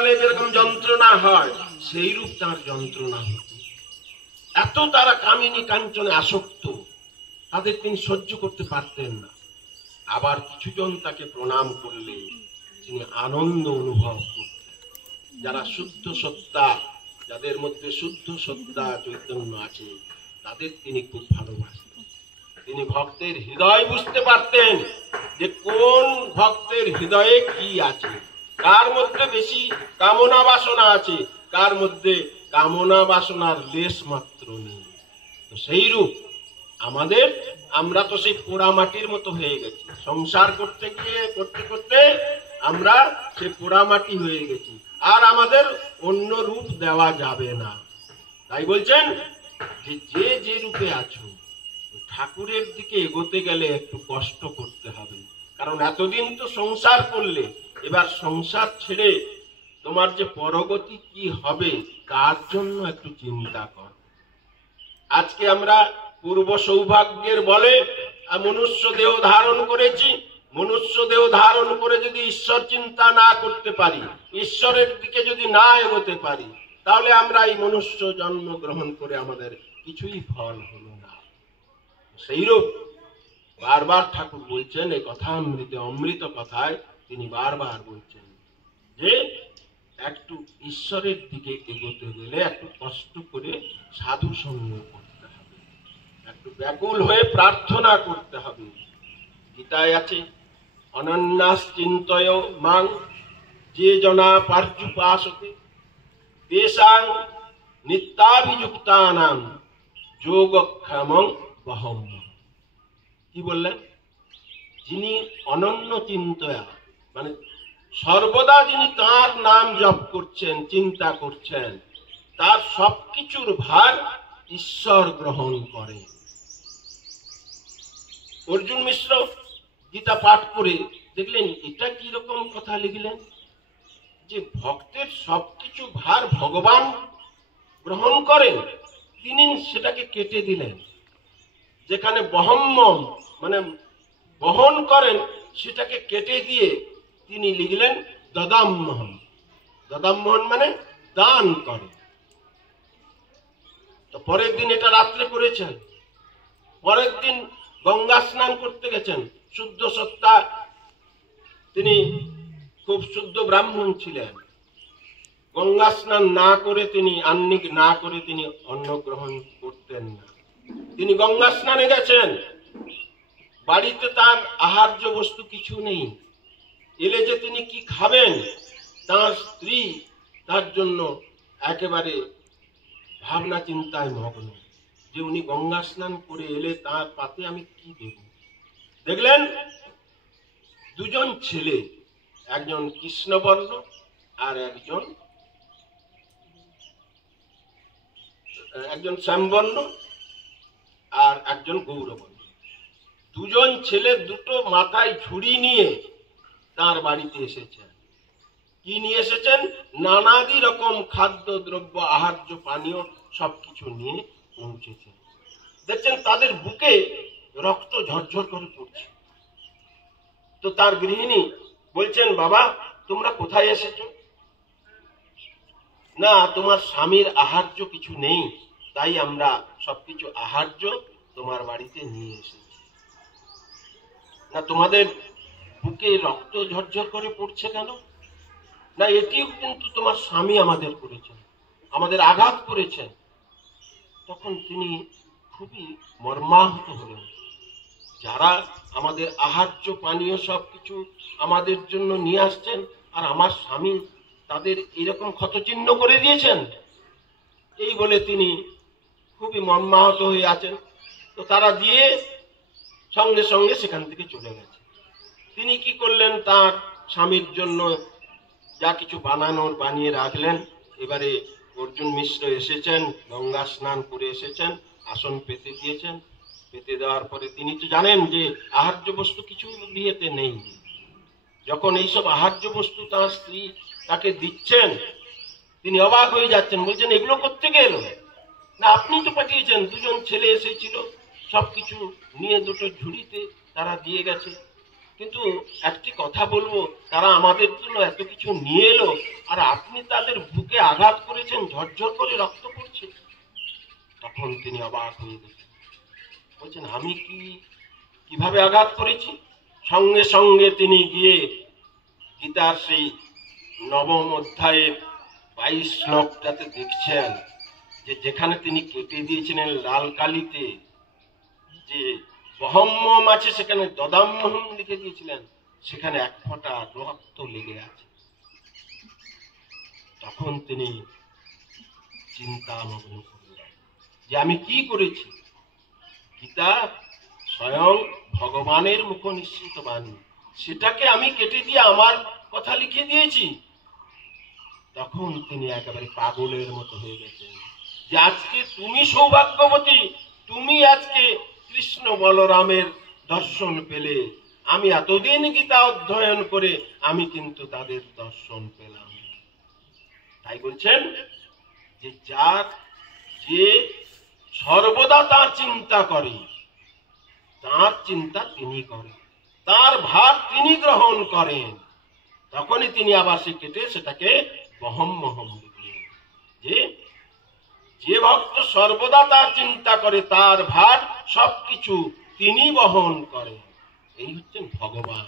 গেলে যেরকম যন্ত্রণা হয় সেই রূপ তার যন্ত্রণা হতো। এত তারা কামিনী কাঞ্চনে আসক্ত, তাদের তিনি সহ্য করতে পারতেন না। আবার কিছুজন তাকে প্রণাম করলে তিনি আনন্দ অনুভব করতেন। যারা শুদ্ধ সত্তা, যাদের মধ্যে শুদ্ধ সত্তা চৈতন্য আছে, তাদের তিনি খুব ভালোবাসতেন। তিনি ভক্তের হৃদয় বুঝতে পারতেন যে কোন ভক্তের হৃদয়ে কি আছে, কার মধ্যে বেশি কামনা বাসনা আছে, কার মধ্যে কামনা বাসনার লেশ মাত্র নেই। তো সেই রূপ আমাদের, আমরা তো সেই পোড়া মাটির মতো হয়ে গেছি। সংসার করতে গিয়ে করতে করতে আমরা সেই পোড়া মাটি হয়ে গেছি, আর আমাদের অন্য রূপ দেওয়া যাবে না। তাই বলছেন যে যে যে রূপে আছো, ঠাকুরের দিকে এগোতে গেলে একটু কষ্ট করতে হবে। কারণ এতদিন তো সংসার করলে, এবার সংসার ছেড়ে তোমার যে পরগতি কি হবে তার জন্য একটু চিন্তা কর। আজকে আমরা পূর্ব সৌভাগ্যের বলে মনুষ্য দেহ ধারণ করেছি। মনুষ্য দেহ ধারণ করে যদি ঈশ্বর চিন্তা না করতে পারি, ঈশ্বরের দিকে যদি না এগোতে পারি, তাহলে আমরা এই মনুষ্য জন্ম গ্রহণ করে আমাদের কিছুই ফল হলো না। সেইরূপ বারবার ঠাকুর বলছেন, এই কথা অমৃতে অমৃত কথায় তিনি বারবার বলছেন যে একটু ঈশ্বরের দিকে এগোতে গেলে একটু কষ্ট করে সাধু সঙ্গ করতে হবে, একটু ব্যাকুল হয়ে প্রার্থনা করতে হবে। গীতায় আছে, অনন্যাস চিন্তয় মাং যে জনা পার্যুপাসতে তেষাং নিত্যাভিযুক্তানাং যোগক্ষেমং বহম। কি বললেন? যিনি অনন্য চিন্তয়া, মানে সর্বদা যিনি তাঁর নাম জপ করছেন, চিন্তা করছেন, তার সবকিছুর ভার ঈশ্বর গ্রহণ করে। অর্জুন মিশ্র গীতা পাঠ করে দেখলেন এটা কি রকম কথা লিখলেন, যে ভক্তের সবকিছু ভার ভগবান গ্রহণ করেন, তিনি সেটাকে কেটে দিলেন। যেখানে বহম্মম মানে বহন করেন, সেটাকে কেটে দিয়ে তিনি লিখলেন দদাম্মহম। দদাম্মহন মানে দান করে। তো পরের দিন এটা রাত্রে করেছেন, পরের দিন গঙ্গা স্নান করতে গেছেন। শুদ্ধ সত্তা, তিনি খুব শুদ্ধ ব্রাহ্মণ ছিলেন। গঙ্গা স্নান না করে তিনি, আহ্নিক না করে তিনি অন্ন গ্রহণ করতেন না। তিনি গঙ্গা স্নানে গেছেন, বাড়িতে তার আহার্য বস্তু কিছু নেই। এলে যে তিনি কি খাবেন, তার স্ত্রী তার জন্য একেবারে ভাবনা চিন্তায় মগ্ন, যে উনি গঙ্গা স্নান করে এলে তার পাতে আমি কি দেব। দেখলেন দুজন ছেলে, একজন কৃষ্ণবর্ণ আর একজন শ্যামবর্ণ আর একজন গৌরবর্ণ। দুজন ছেলে দুটো মাথায় ঝুড়ি নিয়ে তার বাড়িতে এসেছেন। কি নিয়ে এসেছেন? নানাদি রকম খাদ্য দ্রব্য, আহার্য পানীয় সবকিছু নিয়ে পৌঁছেছেন। দেখছেন তাদের বুকে রক্ত ঝরঝর করে পড়ছে। তো তার গৃহিণী বলছেন, বাবা তোমরা কোথায় এসেছো? না, তোমার স্বামীর আহার্য কিছু নেই, তাই আমরা সবকিছু আহার্য তোমার বাড়িতে নিয়ে এসেছি। না, তোমাদের বুকে রক্ত ঝরঝর করে পড়ছে কেন? না, এটিও কিন্তু তোমার স্বামী আমাদের করেছেন, আমাদের আঘাত করেছেন। তখন তিনি খুবই মর্মাহত হলেন। যারা আমাদের আহার্য পানীয় সবকিছু আমাদের জন্য নিয়ে আসছেন, আর আমার স্বামী তাদের এরকম ক্ষতচিহ্ন করে দিয়েছেন, এই বলে তিনি খুবই মর্মাহত হয়ে আছেন। তো তারা দিয়ে সঙ্গে সঙ্গে সেখান থেকে চলে গেছে। তিনি কি করলেন, তার স্বামীর জন্য যা কিছু বানানোর বানিয়ে রাখলেন। এবারে অর্জুন মিশ্র এসেছেন, গঙ্গা স্নান করে এসেছেন, আসন পেতে দিয়েছেন। পেতে দেওয়ার পরে তিনি তো জানেন যে আহার্য বস্তু কিছু বিয়েতে নেই। যখন এইসব আহার্য বস্তু তার স্ত্রী তাকে দিচ্ছেন, তিনি অবাক হয়ে যাচ্ছেন, বলছেন এগুলো কোত্থেকে এলো? না, আপনি তো পাঠিয়েছেন, দুজন ছেলে এসেছিল, সবকিছু নিয়ে দুটো ঝুড়িতে তারা দিয়ে গেছে। কিন্তু একটি কথা বলবো, তারা আমাদের জন্য এত কিছু নিয়ে এলো, আর আপনি তাদের বুকে আঘাত করেছেন, ঝরঝর করে রক্ত পড়ছে। তখন তিনি অবাক হয়ে গেছেন, বলছেন আমি কিভাবে আঘাত করেছি? সঙ্গে সঙ্গে তিনি গিয়ে গীতার সেই নবম অধ্যায়ের 22 শ্লোকটাতে দেখছেন যে যেখানে তিনি কেটে দিয়েছিলেন লাল কালিতে যে বহম্মম আছে, সেখানে দদাম্মহম লিখে দিয়েছিলেন, সেখানে এক ফোঁটা রক্ত লেগে আছে। তখন তিনি চিন্তামগ্ন করলেন যে আমি কি করেছি। গীতা স্বয়ং ভগবানের মুখ নিঃসৃত বাণী, সেটাকে আমি কেটে দিয়ে আমার কথা লিখে দিয়েছি। তখন তিনি একেবারে পাগলের মতো হয়ে গেছেন যে আজকে তুমি সৌভাগ্যবতী, তুমি আজকে কৃষ্ণ বলরামের দর্শন পেলে। আমি এতদিন গীতা অধ্যয়ন করে আমি কিন্তু তাদের দর্শন পেলাম। তাই বলছেন যে যে সর্বদা তার চিন্তা করে, তার চিন্তা তিনি করেন, তার ভার তিনি গ্রহণ করেন। তখনই তিনি আবার সে কেটে সেটাকে বহম্মহম লিখলেন যে যে ভক্ত সর্বদা তার চিন্তা করে, তার ভার সবকিছু তিনি বহন করেন। এই হচ্ছেন ভগবান।